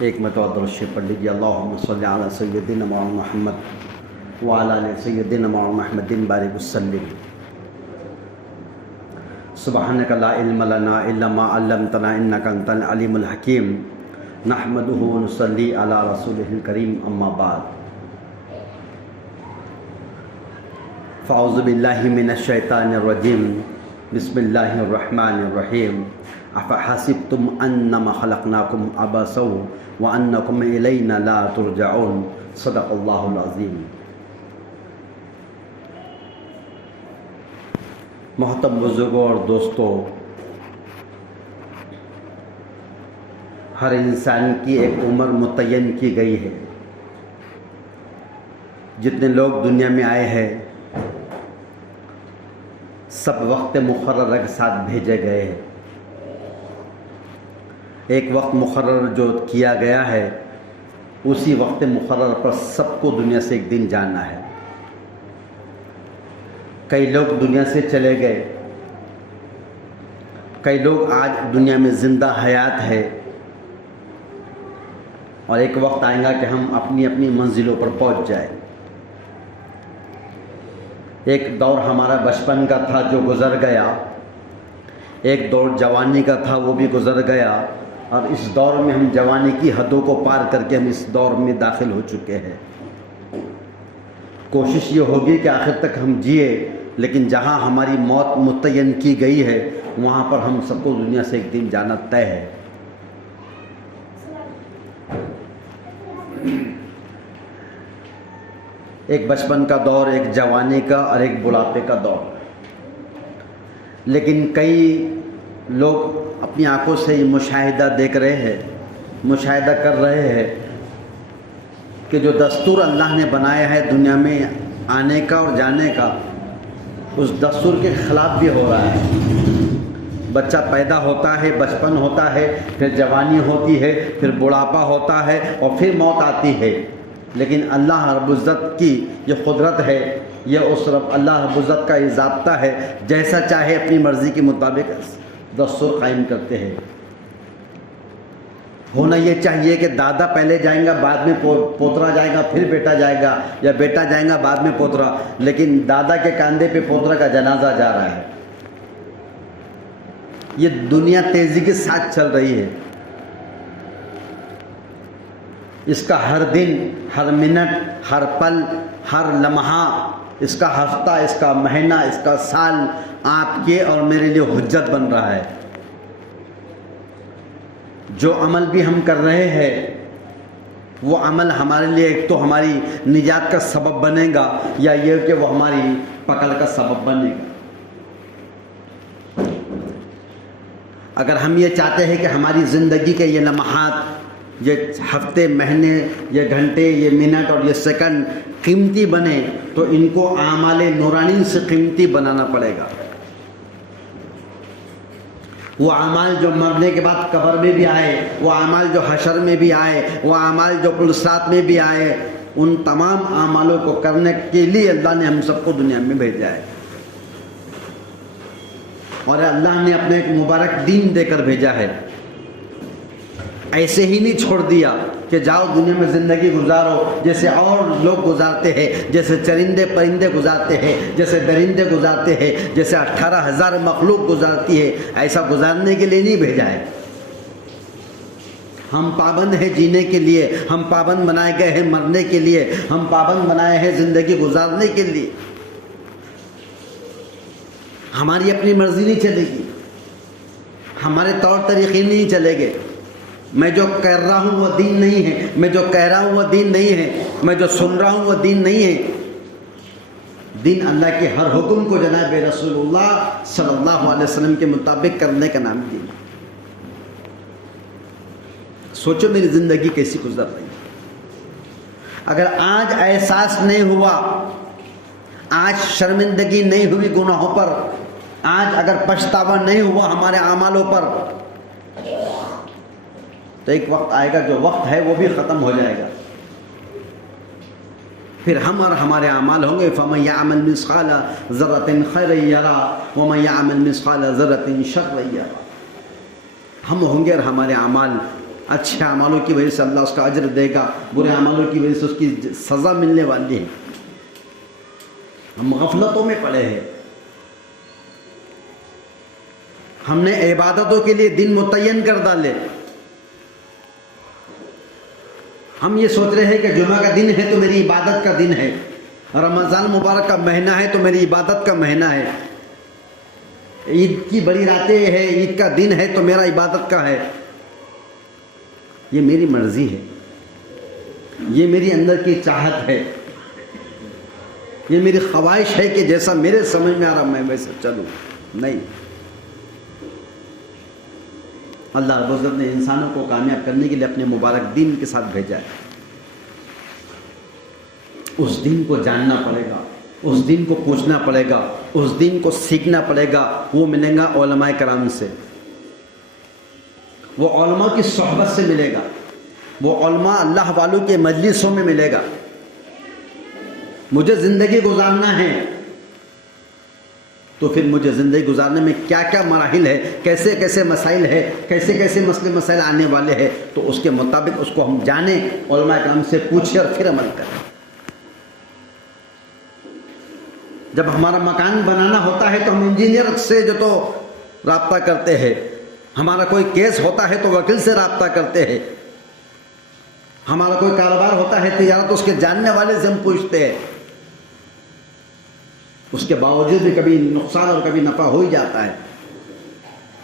ایک مرتبہ درود شریف پڑھ لیجیے۔ اللہم صلی علی سیدنا مولانا محمد وعلی آل سیدنا مولانا محمد بارک وسلم۔ سبحانک لا علم لنا الا ما علمتنا انک انت العلیم الحکیم۔ نحمدہ ونصلی علی رسولہ الکریم، اما بعد۔ فاعوذ باللہ من الشیطان الرجیم، بسم اللہ الرحمن الرحیم۔ افحسبتم انما خلقناکم عبثا وانکم الینا لا ترجعون۔ صدق اللہ العظیم۔ محترم بزرگوں اور دوستوں، ہر انسان کی ایک عمر متعین کی گئی ہے۔ جتنے لوگ دنیا میں آئے ہیں سب وقت مقررہ کے ساتھ بھیجے گئے ہیں۔ ایک وقت مقرر جو کیا گیا ہے اسی وقت مقرر پر سب کو دنیا سے ایک دن جانا ہے۔ کئی لوگ دنیا سے چلے گئے، کئی لوگ آج دنیا میں زندہ حیات ہے، اور ایک وقت آئے گا کہ ہم اپنی اپنی منزلوں پر پہنچ جائیں۔ ایک دور ہمارا بچپن کا تھا جو گزر گیا، ایک دور جوانی کا تھا وہ بھی گزر گیا، اور اس دور میں ہم جوانی کی حدوں کو پار کر کے ہم اس دور میں داخل ہو چکے ہیں۔ کوشش یہ ہوگی کہ آخر تک ہم جئے، لیکن جہاں ہماری موت متعین کی گئی ہے وہاں پر ہم سب کو دنیا سے ایک دن جانا طے ہے۔ ایک بچپن کا دور، ایک جوانی کا اور ایک بڑھاپے کا دور، لیکن کئی لوگ اپنی آنکھوں سے یہ مشاہدہ دیکھ رہے ہیں، مشاہدہ کر رہے ہیں کہ جو دستور اللہ نے بنایا ہے دنیا میں آنے کا اور جانے کا، اس دستور کے خلاف بھی ہو رہا ہے۔ بچہ پیدا ہوتا ہے، بچپن ہوتا ہے، پھر جوانی ہوتی ہے، پھر بڑھاپا ہوتا ہے اور پھر موت آتی ہے، لیکن اللہ رب العزت کی یہ قدرت ہے، یہ اس رب اللہ رب العزت کا یہ ضابطہ ہے، جیسا چاہے اپنی مرضی کے مطابق دستور قائم کرتے ہیں۔ ہونا یہ چاہیے کہ دادا پہلے جائیں گا، بعد میں پوترا جائے گا، پھر بیٹا جائے گا، یا بیٹا جائے گا بعد میں پوترا، لیکن دادا کے کاندھے پہ پوترا کا جنازہ جا رہا ہے۔ یہ دنیا تیزی کے ساتھ چل رہی ہے، اس کا ہر دن، ہر منٹ، ہر پل، ہر لمحہ، اس کا ہفتہ، اس کا مہینہ، اس کا سال آپ کے اور میرے لیے حجت بن رہا ہے۔ جو عمل بھی ہم کر رہے ہیں وہ عمل ہمارے لیے ایک تو ہماری نجات کا سبب بنے گا، یا یہ کہ وہ ہماری پکڑ کا سبب بنے گا۔ اگر ہم یہ چاہتے ہیں کہ ہماری زندگی کے یہ لمحات، یہ ہفتے، مہینے، یہ گھنٹے، یہ منٹ اور یہ سیکنڈ قیمتی بنے، تو ان کو اعمال نورانی سے قیمتی بنانا پڑے گا۔ وہ اعمال جو مرنے کے بعد قبر میں بھی آئے، وہ اعمال جو حشر میں بھی آئے، وہ اعمال جو پلسرات میں بھی آئے، ان تمام اعمالوں کو کرنے کے لیے اللہ نے ہم سب کو دنیا میں بھیجا ہے، اور اللہ نے اپنے ایک مبارک دین دے کر بھیجا ہے۔ ایسے ہی نہیں چھوڑ دیا کہ جاؤ دنیا میں زندگی گزارو جیسے اور لوگ گزارتے ہیں، جیسے چرندے پرندے گزارتے ہیں، جیسے درندے گزارتے ہیں، جیسے 18,000 مخلوق گزارتی ہے، ایسا گزارنے کے لیے نہیں بھیجا ہے۔ ہم پابند ہیں جینے کے لیے، ہم پابند بنائے گئے ہیں مرنے کے لیے، ہم پابند بنائے ہیں زندگی گزارنے کے لیے۔ ہماری اپنی مرضی نہیں چلے گی، ہمارے طور طریقے نہیں چلے گے۔ میں جو کر رہا ہوں وہ دین نہیں ہے، میں جو کہہ رہا ہوں وہ دین نہیں ہے، میں جو سن رہا ہوں وہ دین نہیں ہے۔ دین اللہ کے ہر حکم کو جناب رسول اللہ صلی اللہ علیہ وسلم کے مطابق کرنے کا نام دین۔ سوچو میری زندگی کیسی گزر رہی ہے۔ اگر آج احساس نہیں ہوا، آج شرمندگی نہیں ہوئی گناہوں پر، آج اگر پچھتاوا نہیں ہوا ہمارے اعمالوں پر، تو ایک وقت آئے گا جو وقت ہے وہ بھی ختم ہو جائے گا، پھر ہم اور ہمارے اعمال ہوں گے فَمَن يَعْمَلْ مِثْقَالَ ذَرَّةٍ خَيْرًا يَرَهُ وَمَن يَعْمَلْ مِثْقَالَ ذَرَّةٍ شَرًّا يَرَهُ۔ ہم ہوں گے اور ہمارے اعمال اچھے اعمالوں کی وجہ سے اللہ اس کا اجر دے گا، برے اعمالوں کی وجہ سے اس کی سزا ملنے والی ہے۔ ہم غفلتوں میں پڑے ہیں، ہم نے عبادتوں کے لیے دن متعین کر ڈالے۔ ہم یہ سوچ رہے ہیں کہ جمعہ کا دن ہے تو میری عبادت کا دن ہے، رمضان مبارک کا مہینہ ہے تو میری عبادت کا مہینہ ہے، عید کی بڑی راتیں ہے، عید کا دن ہے تو میرا عبادت کا ہے۔ یہ میری مرضی ہے، یہ میری اندر کی چاہت ہے، یہ میری خواہش ہے کہ جیسا میرے سمجھ میں آ رہا میں ویسے چلوں۔ نہیں، اللہ رب العزت نے انسانوں کو کامیاب کرنے کے لیے اپنے مبارک دین کے ساتھ بھیجا ہے۔ اس دین کو جاننا پڑے گا، اس دین کو پوچھنا پڑے گا، اس دین کو سیکھنا پڑے گا۔ وہ ملیں گا علماء کرام سے، وہ علماء کی صحبت سے ملے گا، وہ علماء اللہ والوں کے مجلسوں میں ملے گا۔ مجھے زندگی گزارنا ہے تو پھر مجھے زندگی گزارنے میں کیا کیا مراحل ہے، کیسے کیسے مسائل ہے، کیسے کیسے مسئلے مسائل آنے والے ہیں، تو اس کے مطابق اس کو ہم جانیں، علماء کرام سے پوچھیں اور پھر عمل کریں۔ جب ہمارا مکان بنانا ہوتا ہے تو ہم انجینئر سے جو تو رابطہ کرتے ہیں، ہمارا کوئی کیس ہوتا ہے تو وکیل سے رابطہ کرتے ہیں، ہمارا کوئی کاروبار ہوتا ہے تجارت، اس کے جاننے والے سے ہم پوچھتے ہیں۔ اس کے باوجود بھی کبھی نقصان اور کبھی نفع ہو ہی جاتا ہے۔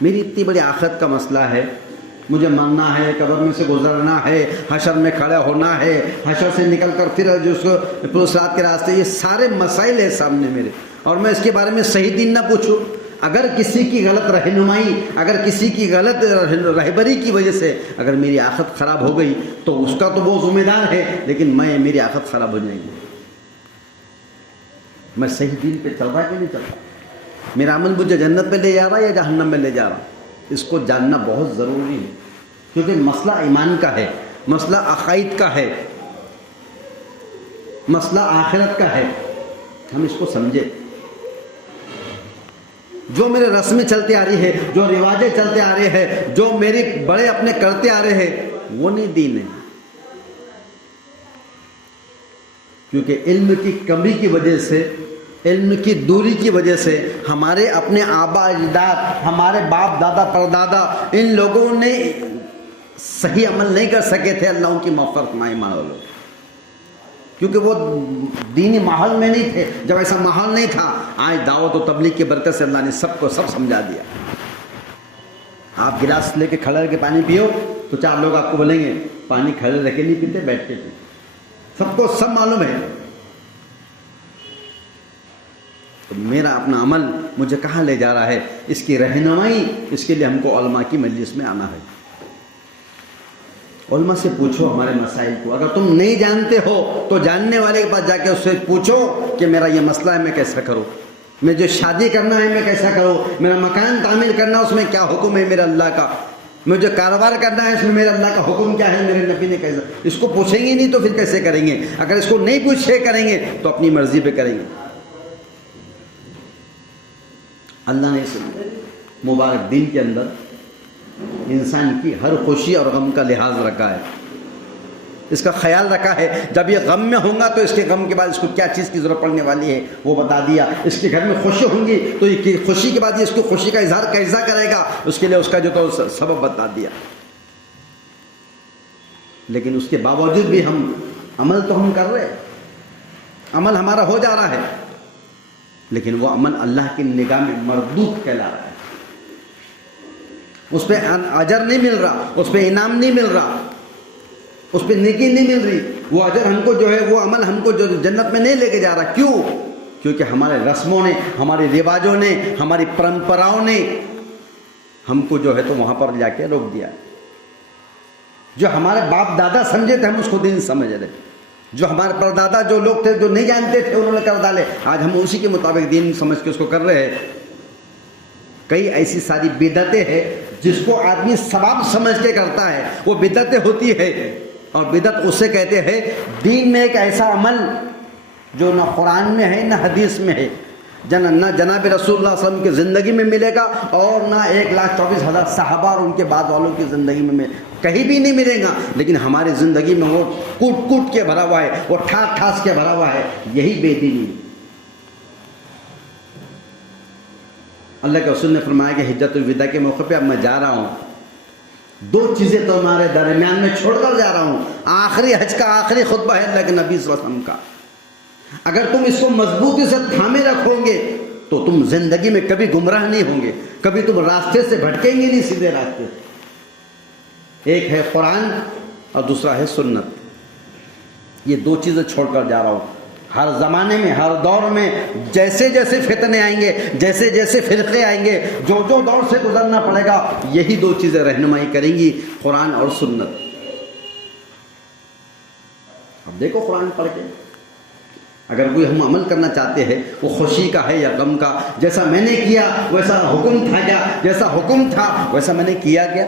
میری اتنی بڑی آخرت کا مسئلہ ہے، مجھے مرنا ہے، قبر میں سے گزرنا ہے، حشر میں کھڑا ہونا ہے، حشر سے نکل کر پھر جو صراط کے راستے، یہ سارے مسائل ہیں سامنے میرے، اور میں اس کے بارے میں صحیح دین نہ پوچھوں۔ اگر کسی کی غلط رہنمائی، اگر کسی کی غلط رہبری کی وجہ سے اگر میری آخرت خراب ہو گئی تو اس کا تو وہ ذمہ دار ہے، لیکن میری آخرت خراب ہو جائے گی۔ میں صحیح دین پہ چل رہا کہ نہیں چل رہا، میرا عمل مجھے جنت میں لے جا رہا ہے یا جہنم میں لے جا رہا، اس کو جاننا بہت ضروری ہے، کیونکہ مسئلہ ایمان کا ہے، مسئلہ عقائد کا ہے، مسئلہ آخرت کا ہے۔ ہم اس کو سمجھے۔ جو میرے رسمیں چلتے آ رہی ہے، جو رواجیں چلتے آ رہے ہیں، جو میری بڑے اپنے کرتے آ رہے ہیں، وہ نہیں دین ہے، کیونکہ علم کی کمی کی وجہ سے، علم کی دوری کی وجہ سے ہمارے اپنے آبا اجداد، ہمارے باپ دادا پردادا، ان لوگوں نے صحیح عمل نہیں کر سکے تھے۔ اللہ ان کی مغفرت فرمائے مانو لوگ، کیونکہ وہ دینی ماحول میں نہیں تھے۔ جب ایسا ماحول نہیں تھا، آج دعوت و تبلیغ کی برکت سے اللہ نے سب کو سب سمجھا دیا۔ آپ گلاس لے کے کھڑے رہ کے پانی پیو تو چار لوگ آپ کو بولیں گے پانی کھڑے رہ کے نہیں پیتے، بیٹھ کے پیتے، سب کو سب معلوم ہے۔ تو میرا اپنا عمل مجھے کہاں لے جا رہا ہے، اس کی رہنمائی، اس کے لیے ہم کو علماء کی مجلس میں آنا ہے۔ علماء سے پوچھو ہمارے مسائل کو، اگر تم نہیں جانتے ہو تو جاننے والے کے پاس جا کے اس سے پوچھو کہ میرا یہ مسئلہ ہے، میں کیسا کروں، میں جو شادی کرنا ہے میں کیسا کروں، میرا مکان تعمیر کرنا اس میں کیا حکم ہے میرا اللہ کا، مجھے کاروبار کرنا ہے اس میں میرا اللہ کا حکم کیا ہے، میرے نبی نے کیسا۔ اس کو پوچھیں گے نہیں تو پھر کیسے کریں گے؟ اگر اس کو نہیں پوچھے کریں گے تو اپنی مرضی پہ کریں گے۔ اللہ نے اس مبارک دین کے اندر انسان کی ہر خوشی اور غم کا لحاظ رکھا ہے، اس کا خیال رکھا ہے۔ جب یہ غم میں ہوں گا تو اس کے غم کے بعد اس کو کیا چیز کی ضرورت پڑنے والی ہے وہ بتا دیا۔ اس کے گھر میں خوشی ہوں گی تو یہ خوشی کے بعد اس کو خوشی کا اظہار کیسا کرے گا، اس کے لیے اس کا جو تو سبب بتا دیا۔ لیکن اس کے باوجود بھی ہم عمل تو ہم کر رہے، عمل ہمارا ہو جا رہا ہے، لیکن وہ عمل اللہ کی نگاہ میں مردود کہلا رہا ہے، اس پہ اجر نہیں مل رہا، اس پہ انعام نہیں مل رہا، اس پہ نیکی نہیں مل رہی۔ وہ اجر ہم کو جو ہے، وہ عمل ہم کو جو جنت میں نہیں لے کے جا رہا۔ کیوں؟ کیونکہ ہمارے رسموں نے، ہمارے رواجوں نے، ہماری پرمپراؤں نے ہم کو جو ہے تو وہاں پر جا کے روک دیا۔ جو ہمارے باپ دادا سمجھے تھے ہم اس کو دین سمجھ رہے، جو ہمارے پردادا جو لوگ تھے جو نہیں جانتے تھے انہوں نے کر ڈالے، آج ہم اسی کے مطابق دین سمجھ کے اس کو کر رہے ہیں۔ کئی ایسی ساری بدعتیں ہیں جس کو آدمی ثواب سمجھ کے کرتا ہے، وہ بدعتیں ہوتی ہے، اور بدعت اسے کہتے ہیں دین میں ایک ایسا عمل جو نہ قرآن میں ہے نہ حدیث میں ہے، نہ جناب رسول اللہ صلی اللہ علیہ وسلم کی زندگی میں ملے گا اور نہ 1,24,000 صحابہ اور ان کے بعد والوں کی زندگی میں کہیں بھی نہیں ملے گا. لیکن ہماری زندگی میں وہ کوٹ کوٹ کے بھرا ہوا ہے, وہ ٹھاس ٹھاس کے بھرا ہوا ہے. یہی بے دینی. اللہ کے رسول نے فرمایا کہ حجۃ الوداع کے موقع پہ اب میں جا رہا ہوں, 2 چیزیں تمہارے درمیان میں چھوڑ کر جا رہا ہوں. آخری حج کا آخری خطبہ ہے اللہ کے نبی صلی اللہ علیہ وسلم کا. اگر تم اس کو مضبوطی سے تھامے رکھو گے تو تم زندگی میں کبھی گمراہ نہیں ہوں گے, کبھی تم راستے سے بھٹکیں گے نہیں, سیدھے راستے. ایک ہے قرآن اور دوسرا ہے سنت. یہ 2 چیزیں چھوڑ کر جا رہا ہوں. ہر زمانے میں, ہر دور میں جیسے جیسے فتنے آئیں گے, جیسے جیسے فرقے آئیں گے, جو دور سے گزرنا پڑے گا, یہی 2 چیزیں رہنمائی کریں گی, قرآن اور سنت. اب دیکھو قرآن پڑھ کے اگر کوئی ہم عمل کرنا چاہتے ہیں, وہ خوشی کا ہے یا غم کا, جیسا میں نے کیا ویسا حکم تھا کیا, جیسا حکم تھا ویسا میں نے کیا کیا,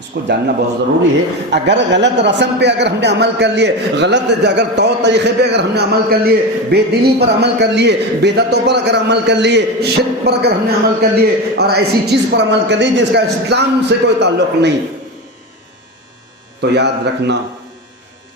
اس کو جاننا بہت ضروری ہے. اگر غلط رسم پہ اگر ہم نے عمل کر لیے, غلط اگر طور طریقے پہ اگر ہم نے عمل کر لیے, بے دینی پر عمل کر لیے, بدعتوں پر اگر عمل کر لیے, شرک پر اگر ہم نے عمل کر لیے, اور ایسی چیز پر عمل کر لی جس کا اسلام سے کوئی تعلق نہیں, تو یاد رکھنا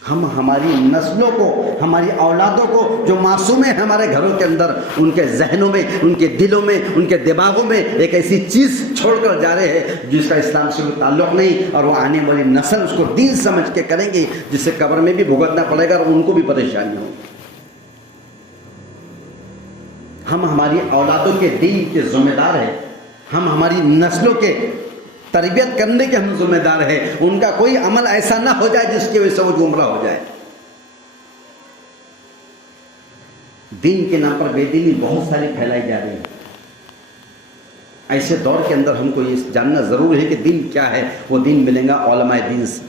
ہم ہماری نسلوں کو, ہماری اولادوں کو جو معصوم ہیں ہمارے گھروں کے اندر, ان کے ذہنوں میں, ان کے دلوں میں, ان کے دماغوں میں ایک ایسی چیز چھوڑ کر جا رہے ہیں جس کا اسلام سے کوئی تعلق نہیں, اور وہ آنے والی نسل اس کو دین سمجھ کے کریں گی, جس سے قبر میں بھی بھگتنا پڑے گا اور ان کو بھی پریشانی ہوگی. ہم ہماری اولادوں کے دین کے ذمہ دار ہیں, ہم ہماری نسلوں کے تربیت کرنے کے ہم ذمہ دار ہیں. ان کا کوئی عمل ایسا نہ ہو جائے جس کی وجہ سے وہ گمراہ ہو جائے. دین کے نام پر بے دینی بہت ساری پھیلائی جا رہی ہے. ایسے دور کے اندر ہم کو یہ جاننا ضروری ہے کہ دین کیا ہے. وہ دین ملے گا علماء دین سے,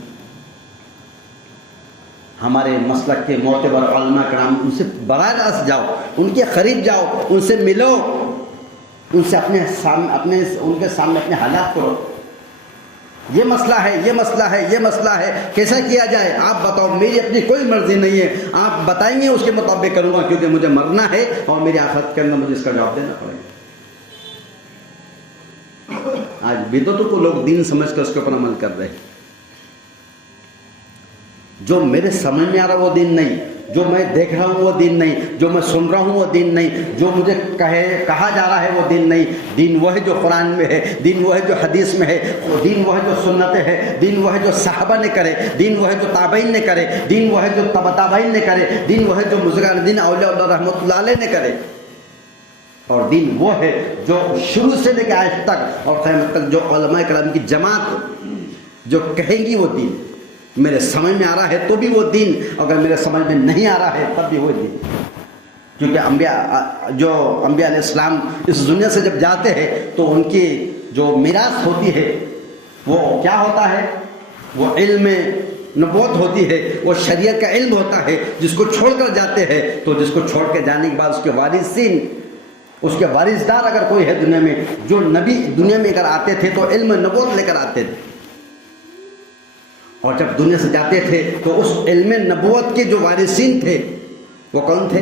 ہمارے مسلک کے معتبر علماء کرام, ان سے براہ راست جاؤ, ان کے قریب جاؤ, ان سے ملو, ان سے ان کے سامنے اپنے حالات کو, یہ مسئلہ ہے, یہ مسئلہ ہے, یہ مسئلہ ہے, کیسا کیا جائے آپ بتاؤ, میری اپنی کوئی مرضی نہیں ہے, آپ بتائیں گے اس کے مطابق کروں گا, کیونکہ مجھے مرنا ہے اور میری آخرت کے اندر مجھے اس کا جواب دینا پڑے گا. آج بدعتوں کو لوگ دین سمجھ کر اس کے اوپر عمل کر رہے ہیں. جو میرے سمجھ میں آ رہا وہ دین نہیں, جو میں دیکھ رہا ہوں وہ دین نہیں, جو میں سن رہا ہوں وہ دین نہیں, جو مجھے کہا جا رہا ہے وہ دین نہیں. دین وہ ہے جو قرآن میں ہے, دین وہ ہے جو حدیث میں ہے, دین وہ ہے جو سنتیں ہے, دین وہ ہے جو صحابہ نے کرے, دین وہ ہے جو تابعین نے کرے, دین وہ ہے جو تبع تابعین نے کرے, دین وہ ہے جو بزرگان دین اولیاء اللہ رحمۃ اللہ علیہ نے کرے, اور دین وہ ہے جو شروع سے لے کے آج تک اور قیامت تک جو علماء کرام کی جماعت جو کہیں گی وہ دین. میرے سمجھ میں آ رہا ہے تو بھی وہ دین, اگر میرے سمجھ میں نہیں آ رہا ہے تب بھی وہ دین. کیونکہ انبیاء علیہ السلام اس دنیا سے جب جاتے ہیں تو ان کی جو میراث ہوتی ہے وہ کیا ہوتا ہے, وہ علم نبوت ہوتی ہے, وہ شریعت کا علم ہوتا ہے, جس کو چھوڑ کر جاتے ہیں. تو جس کو چھوڑ کے جانے کے بعد اس کے وارثین, اس کے وارثدار اگر کوئی ہے دنیا میں, جو نبی دنیا میں اگر آتے تھے تو علم نبوت لے کر آتے تھے, اور جب دنیا سے جاتے تھے تو اس علم نبوت کے جو وارثین تھے وہ کون تھے؟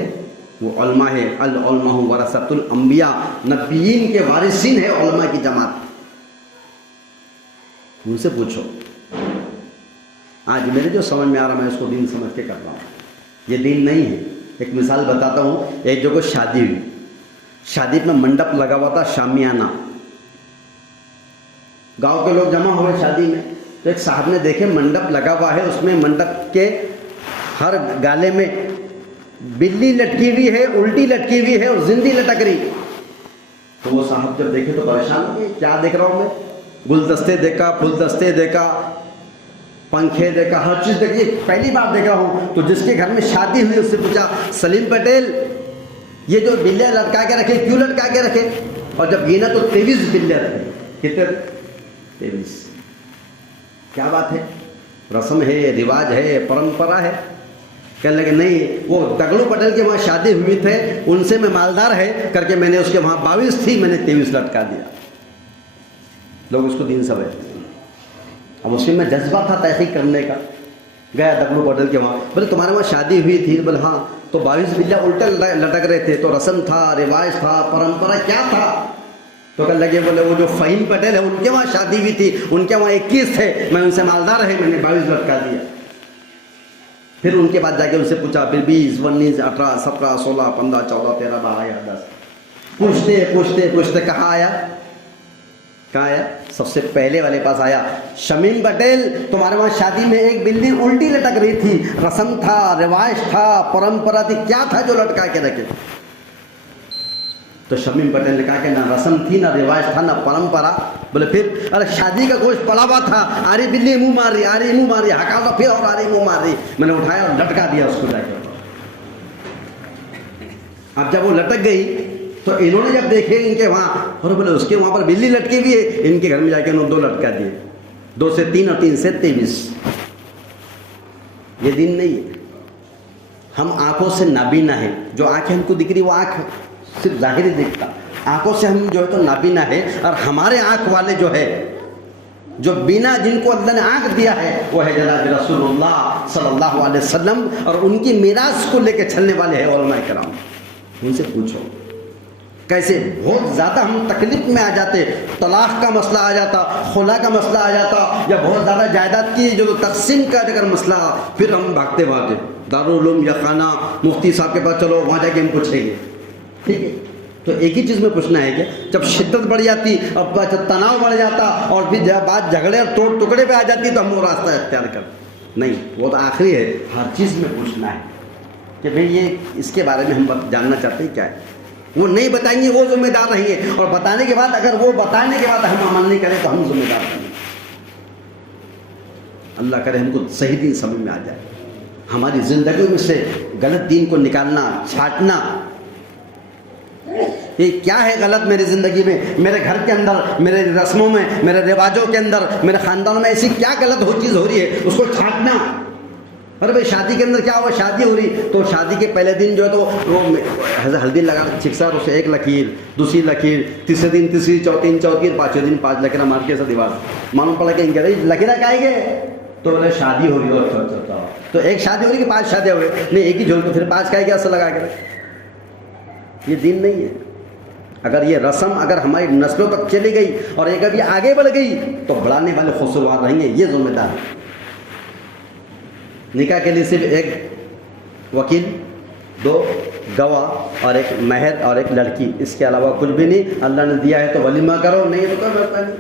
وہ علماء ہے. العلماء ورثۃ الانبیاء, نبیین کے وارثین ہے علماء کی جماعت. ان سے پوچھو. آج میرے جو سمجھ میں آ رہا میں اس کو دین سمجھ کے کر رہا ہوں, یہ دین نہیں ہے. ایک مثال بتاتا ہوں. ایک جگہ شادی ہوئی, شادی میں منڈپ لگا ہوا تھا, شامیانہ, گاؤں کے لوگ جمع ہوئے شادی میں. تو ایک صاحب نے دیکھے منڈپ لگا ہوا ہے, اس میں منڈپ کے ہر گالے میں بلی لٹکی ہوئی ہے, الٹی لٹکی ہوئی ہے اور زندی لٹک رہی. تو وہ صاحب جب دیکھے تو پریشان ہو گئے, کیا دیکھ رہا ہوں میں؟ گلدستے دیکھا, پھلدستے دیکھا, پنکھے دیکھا, ہر چیز دیکھی, پہلی بار دیکھ رہا ہوں. تو جس کے گھر میں شادی ہوئی اس سے پوچھا, سلیم پٹیل یہ جو بلیاں لٹکا کے رکھے کیوں لٹکا کے رکھے؟ اور جب گینا تو 23 بلیاں رکھے. کتنے؟ 23. کیا بات ہے؟ رسم ہے, رواج ہے, پرمپرا ہے. کہنے لگے نہیں, وہ دگلو پٹیل کے وہاں شادی ہوئی تھے, ان سے میں مالدار ہے کر کے میں نے اس کے وہاں 22 تھی, میں نے 23 لٹکا دیا. لوگ اس کو دین سمجھتے ہیں. اب اس میں جذبہ تھا تحقیق کرنے کا, گیا دگلو پٹیل کے وہاں. بولے تمہارے وہاں شادی ہوئی تھی؟ بولے ہاں. تو 22 بلیاں الٹے لٹک رہے تھے. تو رسم تھا، رواج تھا، پرمپرا کیا تھا؟ تو کہنے لگے بولے وہ جو فہیم پٹیل ہے ان کے وہاں شادی ہوئی تھی، ان کے وہاں 21 تھے، میں ان سے مالدار ہے، میں نے 22 لٹکا دیا. پھر ان کے بعد جا کے ان سے پوچھا، پھر 20 19 18 17 16 15 14 13 12 یا 10 پوچھتے پوچھتے پوچھتے کہاں آیا؟ سب سے پہلے والے پاس آیا. شمیم پٹیل تمہارے وہاں شادی میں ایک بلی الٹی لٹک رہی تھی، رسم تھا، رواج تھا، پرمپرا تھی، کیا تھا جو لٹکا کے رکھے؟ تو شمیم پٹیل نے کہا کہ نہ رسم تھی، نہ رواج تھا، نہ پرمپرا. بولے پھر؟ ارے شادی کا گوشت پڑا ہوا تھا، آ رہی بلی منہ مار رہی، آ رہی منہ مار رہی، ہکا پھر اور آ رہی منہ مار رہی. میں نے اٹھایا اور لٹکا دیا اس کو جا کے. اب جب وہ لٹک گئی تو انہوں نے جب دیکھے ان کے وہاں، اور بولے اس کے وہاں پر بلی لٹکی ہوئی ہے، ان کے گھر میں جا کے انہوں نے 2 لٹکا دیے. 2 سے 3 اور 3 سے 23. یہ دین نہیں ہے. ہم آنکھوں سے نابینا ہے. جو آنکھیں ہم کو دکھ رہی وہ آنکھ صرف ظاہری دیکھتا، آنکھوں سے ہم جو ہے تو نابینا ہے. اور ہمارے آنکھ والے جو ہے، جو بینا جن کو اللہ نے آنکھ دیا ہے، وہ ہے جناب رسول اللہ صلی اللہ علیہ وسلم. اور ان کی میراث کو لے کے چلنے والے ہیں علماء کرام. ان سے پوچھو کیسے بہت زیادہ ہم تکلیف میں آ جاتے، طلاق کا مسئلہ آ جاتا، خلا کا مسئلہ آ جاتا، یا بہت زیادہ جائیداد کی جو تقسیم کا اگر مسئلہ، پھر ہم بھاگتے دارالعلوم یا خانہ مفتی صاحب کے پاس، چلو وہاں جا کے ہم پوچھیں گے. ٹھیک ہے. تو ایک ہی چیز میں پوچھنا ہے کہ جب شدت بڑھ جاتی اور تناؤ بڑھ جاتا اور پھر جب بات جھگڑے اور توڑ ٹکڑے پہ آ جاتی تو ہم وہ راستہ اختیار کرتے نہیں. وہ تو آخری ہے. ہر چیز میں پوچھنا ہے کہ بھئی یہ اس کے بارے میں ہم جاننا چاہتے ہیں کیا ہے. وہ نہیں بتائیں گے وہ ذمہ دار رہیں گے، اور بتانے کے بعد اگر وہ بتانے کے بعد ہم عمل نہیں کریں تو ہم ذمہ دار رہیں گے. اللہ کرے ہم کو صحیح دین سمجھ میں آ جائے. ہماری زندگیوں میں سے غلط دین کو نکالنا، چھانٹنا. یہ کیا ہے غلط میری زندگی میں، میرے گھر کے اندر، میرے رسموں میں، میرے رواجوں کے اندر، میرے خاندان میں ایسی کیا غلط چیز ہو رہی ہے، اس کو چھانٹنا. ارے بھائی شادی کے اندر کیا ہوا، شادی ہو رہی تو شادی کے پہلے دن جو ہے تو وہ ہلدی لگا چھکسا، اسے 1 لکیر، دوسری لکیر، تیسرے دن تیسری، چوتھی چوکیر، 5ویں دن 5 لکیریں مار کے ایسا دیوار. معلوم پڑا کہ ان کے لکیریں کھائیں گے تو بولے شادی ہو رہی ہو. تو ایک شادی ہو رہی کہ 5 شادیاں ہو رہی؟ نہیں، ایک ہی جھول تو پھر 5 کھائے گا ایسا لگا کے. یہ دین نہیں ہے. اگر یہ رسم اگر ہماری نسلوں تک چلی گئی اور یہ کبھی آگے بڑھ گئی تو بڑھانے والے خسروار رہیں گے. یہ ذمہ دار ہے. نکاح کے لیے صرف 1 وکیل، 2 گواہ اور 1 مہر اور 1 لڑکی، اس کے علاوہ کچھ بھی نہیں. اللہ نے دیا ہے تو ولیمہ کرو، نہیں تو کوئی بات نہیں.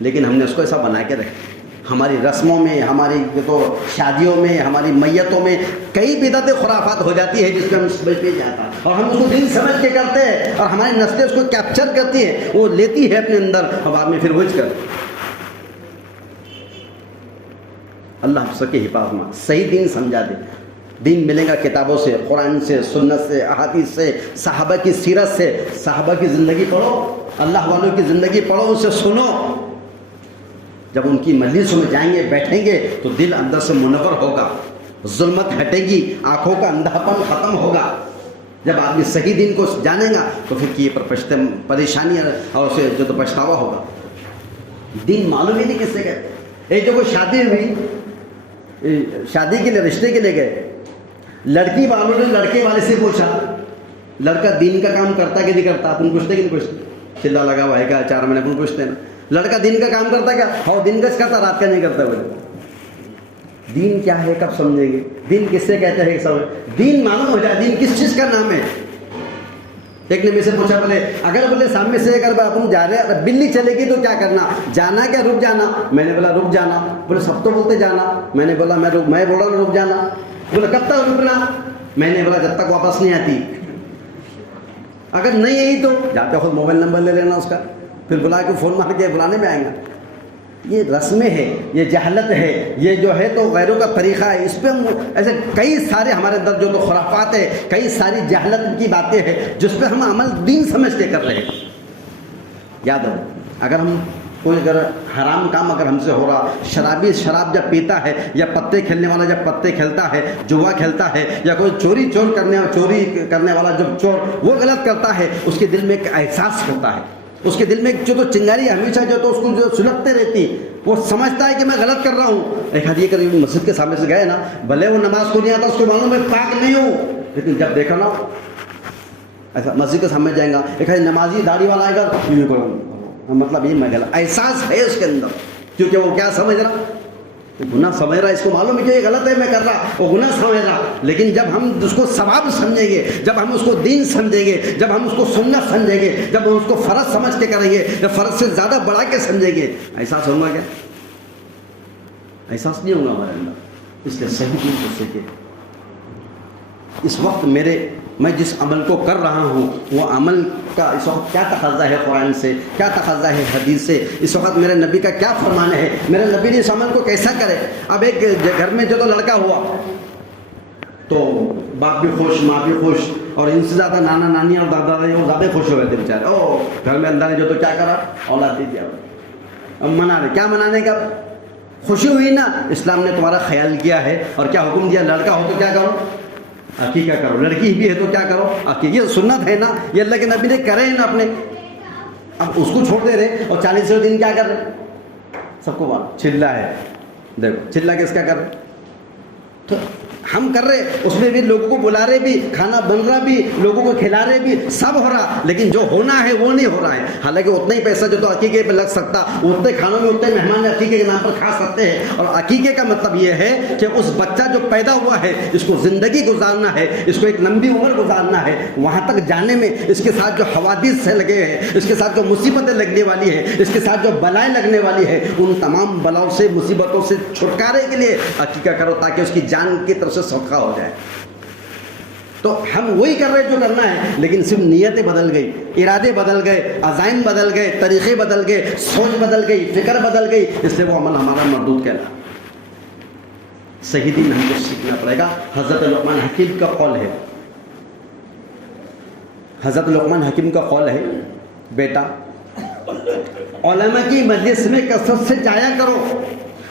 لیکن ہم نے اس کو ایسا بنا کے رکھا. ہماری رسموں میں، ہماری تو شادیوں میں، ہماری میتوں میں کئی بدعتیں خرافات ہو جاتی ہے جس پہ ہم سمجھ نہیں جاتا، اور ہم اس کو دل سمجھ کے کرتے ہیں، اور ہماری نسلیں اس کو کیپچر کرتی ہے، وہ لیتی ہے اپنے اندر اور بعد میں پھر وہی کر. اللہ ہم سب کی حفاظت میں صحیح دین سمجھا دے. دین ملے گا کتابوں سے، قرآن سے، سنت سے، احادیث سے، صحابہ کی سیرت سے. صحابہ کی زندگی پڑھو، اللہ والوں کی زندگی پڑھو، اسے سنو. جب ان کی مجلسوں میں جائیں گے، بیٹھیں گے تو دل اندر سے منور ہوگا، ظلمت ہٹے گی، آنکھوں کا اندھاپن ختم ہوگا. جب آدمی صحیح دین کو جانے گا تو پھر کی پریشانی اور اسے جو تو پچھتاوا ہوگا. دین معلوم ہی نہیں کس سے کہتے. ایک جو کوئی شادی ہوئی، شادی کے لیے رشتے کے لیے گئے، لڑکی والوں نے لڑکے والے سے پوچھا لڑکا دین کا کام کرتا کہ نہیں کرتا؟ اپن پوچھتے کہ نہیں پوچھتے؟ چلا لگا ہوا ہے کیا 4 مہینے اپن پوچھتے ہیں نا. لڑکا دین کا کام کرتا کیا؟ ہاں دن کا کرتا، رات کا نہیں کرتا. بولے دین کیا ہے کب سمجھیں گے؟ دین کس سے کہتے ہیں سب دین معلوم ہو جائے. دین کس چیز کا نام ہے؟ ایک نے مجھ سے پوچھا، بولے اگر بولے سامنے سے اگر اپن جا رہے ہیں بلی چلے گی تو کیا کرنا؟ جانا کیا رک جانا؟ میں نے بولا رک جانا. بولے سب تو بولتے جانا. میں نے بولا میں بول رہا ہوں رک جانا. بولے کب تک رکنا؟ میں نے بولا جب تک واپس نہیں آتی. اگر نہیں آئی تو جاتے خود موبائل نمبر لے لینا اس کا، پھر بلا کے فون مار کے بلانے میں آئیں گا. یہ رسمیں ہے، یہ جہالت ہے، یہ جو ہے تو غیروں کا طریقہ ہے. اس پہ ہم ایسے کئی سارے ہمارے اندر جو تو خرافات ہے، کئی ساری جہالت کی باتیں ہیں جس پہ ہم عمل دین سمجھ کے کر رہے ہیں. یاد ہو اگر ہم کوئی اگر حرام کام اگر ہم سے ہو رہا، شرابی شراب جب پیتا ہے، یا پتے کھیلنے والا جب پتے کھیلتا ہے، جوا کھیلتا ہے، یا کوئی چوری کرنے والا جب چور وہ غلط کرتا ہے، اس کے دل میں ایک احساس ہوتا ہے اس کے دل میں جو تو چنگاری ہمیشہ جو تو اس کو جو سلگتے رہتی، وہ سمجھتا ہے کہ میں غلط کر رہا ہوں. ایک حدیث کر مسجد کے سامنے سے گئے نا، بھلے وہ نماز کو نہیں آتا، اس کو معلوم ہے پاک نہیں ہوں، لیکن جب دیکھا نا ایسا مسجد کے سامنے جائیں گا، ایک نمازی داڑھی والا آئے گا، مطلب یہ میں غلط، احساس ہے اس کے اندر، کیونکہ وہ کیا سمجھ رہا، گناہ سمجھ رہا، اس کو معلوم ہے کہ یہ غلط ہے میں کر رہا، وہ گناہ سمجھ رہا. لیکن جب ہم اس کو ثواب سمجھیں گے، جب ہم اس کو دین سمجھیں گے، جب ہم اس کو سنت سمجھیں گے، جب ہم اس کو فرض سمجھ کے کریں گے، جب فرض سے زیادہ بڑھا کے سمجھیں گے، احساس ہوگا کیا؟ احساس نہیں ہوگا ہمارے اندر. اس لیے صحیح دین کو سیکھے. اس وقت میں جس عمل کو کر رہا ہوں، وہ عمل کا اس وقت کیا تقاضا ہے قرآن سے، کیا تقاضا ہے حدیث سے، اس وقت میرے نبی کا کیا فرمان ہے، میرے نبی نے اس عمل کو کیسا کرے. اب ایک گھر میں جو تو لڑکا ہوا تو باپ بھی خوش، ماں بھی خوش، اور ان سے زیادہ نانا نانی اور دادا دادی وہ زیادہ خوش ہو گئے تھے بیچارے. او گھر میں اللہ نے جو تو کیا کرا، اولاد دے دیا. اب منا رہے، کیا منانے کا، خوشی ہوئی نا، اسلام نے تمہارا خیال کیا ہے اور کیا حکم دیا، لڑکا ہو تو کیا کرو، عقیقہ کرو، لڑکی بھی ہے تو کیا کرو، عقیقہ. یہ سنت ہے نا، یہ اللہ کے نبی نے کرے ہیں نا اپنے. اب اس کو چھوڑ دے رہے اور 40 دن کیا کر رہے، سب کو بات چلا ہے. دیکھو چلا کس کا کر رہے، تو ہم کر رہے، اس میں بھی لوگوں کو بلا رہے بھی، کھانا بن رہا بھی، لوگوں کو کھلا رہے بھی، سب ہو رہا، لیکن جو ہونا ہے وہ نہیں ہو رہا ہے. حالانکہ اتنا ہی پیسہ جو تو عقیقے پہ لگ سکتا، اتنے کھانوں میں اتنے مہمان عقیقے کے نام پر کھا سکتے ہیں. اور عقیقے کا مطلب یہ ہے کہ اس بچہ جو پیدا ہوا ہے، اس کو زندگی گزارنا ہے، اس کو ایک لمبی عمر گزارنا ہے. وہاں تک جانے میں اس کے ساتھ جو حوادث سے لگے ہیں، اس کے ساتھ جو مصیبتیں لگنے والی ہیں، اس کے ساتھ جو بلائیں لگنے والی ہے، ان تمام بلاؤں سے، مصیبتوں سے چھٹکارے کے لیے عقیقہ کرو، تاکہ اس کی جان کی طرف سے صدقہ ہو جائے. تو ہم وہی کر رہے جو کرنا ہے، لیکن صرف نیتیں بدل گئی، ارادے بدل گئے، عزائم بدل گئے، طریقے بدل گئے، سوچ بدل گئی، فکر بدل گئی، اس لیے وہ عمل ہمارا مردود کہلاتا. صحیح دین ہم کو سیکھنا پڑے گا. حضرت لقمان حکیم کا قول ہے، حضرت لقمان حکیم کا قول ہے، بیٹا علماء کی مجلس میں کثرت سے جایا کرو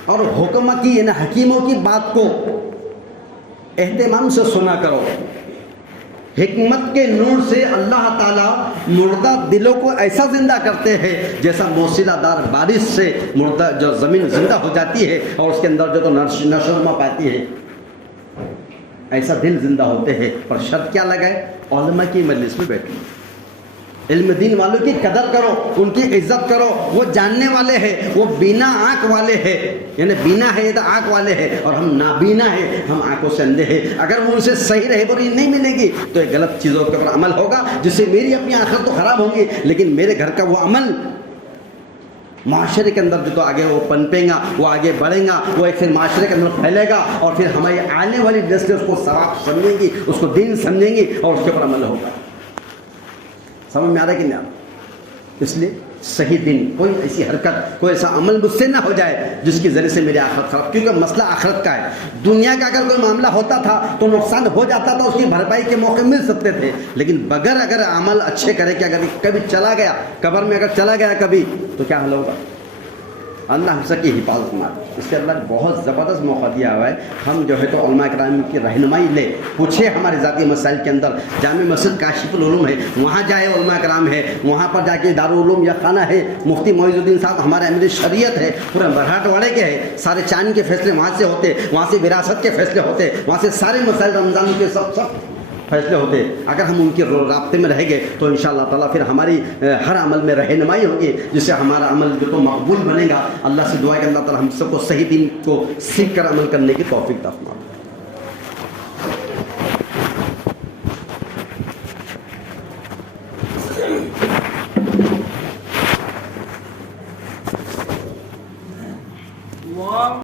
اور حکمہ کی یعنی حکیموں کی بات کو اہتمام سے سنا کرو. حکمت کے نور سے اللہ تعالیٰ مردہ دلوں کو ایسا زندہ کرتے ہیں جیسا موسیلہ دار بارش سے مردہ جو زمین زندہ ہو جاتی ہے اور اس کے اندر جو تو نشوونما پاتی ہے، ایسا دل زندہ ہوتے ہیں. پر شرط کیا لگائے، علماء کی مجلس میں بیٹھو، علم دین والوں کی قدر کرو، ان کی عزت کرو. وہ جاننے والے ہیں، وہ بینا آنکھ والے ہیں، یعنی بینا ہے تو آنکھ والے ہیں، اور ہم نابینا ہیں، ہم آنکھوں سے اندھے ہیں. اگر وہ ان سے صحیح رہبری نہیں ملے گی تو یہ غلط چیزوں کے اوپر عمل ہوگا، جس سے میری اپنی آخرت تو خراب ہوگی، لیکن میرے گھر کا وہ عمل معاشرے کے اندر جو تو آگے وہ پنپے گا، وہ آگے بڑھے گا، وہ ایک پھر معاشرے کے اندر پھیلے گا، اور پھر ہماری آنے والی نسل اس کو ثواب سمجھیں گی، اس کو دین سمجھیں گی، اور اس کے اوپر عمل ہوگا. سمجھ میں آ رہا ہے کہ نہیں آ رہا؟ اس لیے صحیح دن، کوئی ایسی حرکت، کوئی ایسا عمل مجھ سے نہ ہو جائے جس کی ذریعے سے میری آخرت خراب. کیونکہ مسئلہ آخرت کا ہے. دنیا کا اگر کوئی معاملہ ہوتا تھا تو نقصان ہو جاتا تھا، اس کی بھرپائی کے موقع مل سکتے تھے، لیکن بغیر اگر عمل اچھے کرے کہ اگر کبھی چلا گیا قبر میں، اگر چلا گیا کبھی تو کیا حل ہوگا. اللہ ہم سب کی حفاظت مار. اس کے اللہ بہت زبردست موقع دیا ہوا ہے. ہم جو ہے تو علماء کرام کی رہنمائی لے، پوچھے ہمارے ذاتی مسائل کے اندر. جامع مسجد کاشف العلوم ہے، وہاں جائے، علماء کرام ہے وہاں پر جا کے، دارالعلوم یا خانہ ہے، مفتی معیز الدین صاحب ہمارے امیر شریعت ہے، پورے مرہٹ واڑے کے ہے. سارے چاند کے فیصلے وہاں سے ہوتے، وہاں سے وراثت کے فیصلے ہوتے، وہاں سے سارے مسائل رمضان کے سب فیصلے ہوتے. اگر ہم ان کے رابطے میں رہیں گے تو انشاءاللہ تعالیٰ پھر ہماری ہر عمل میں رہنمائی ہوگی، جس سے ہمارا عمل جو تو مقبول بنے گا. اللہ سے دعا ہے کہ اللہ تعالیٰ ہم سب کو صحیح دین کو سیکھ کر عمل کرنے کی توفیق عطا فرمائے.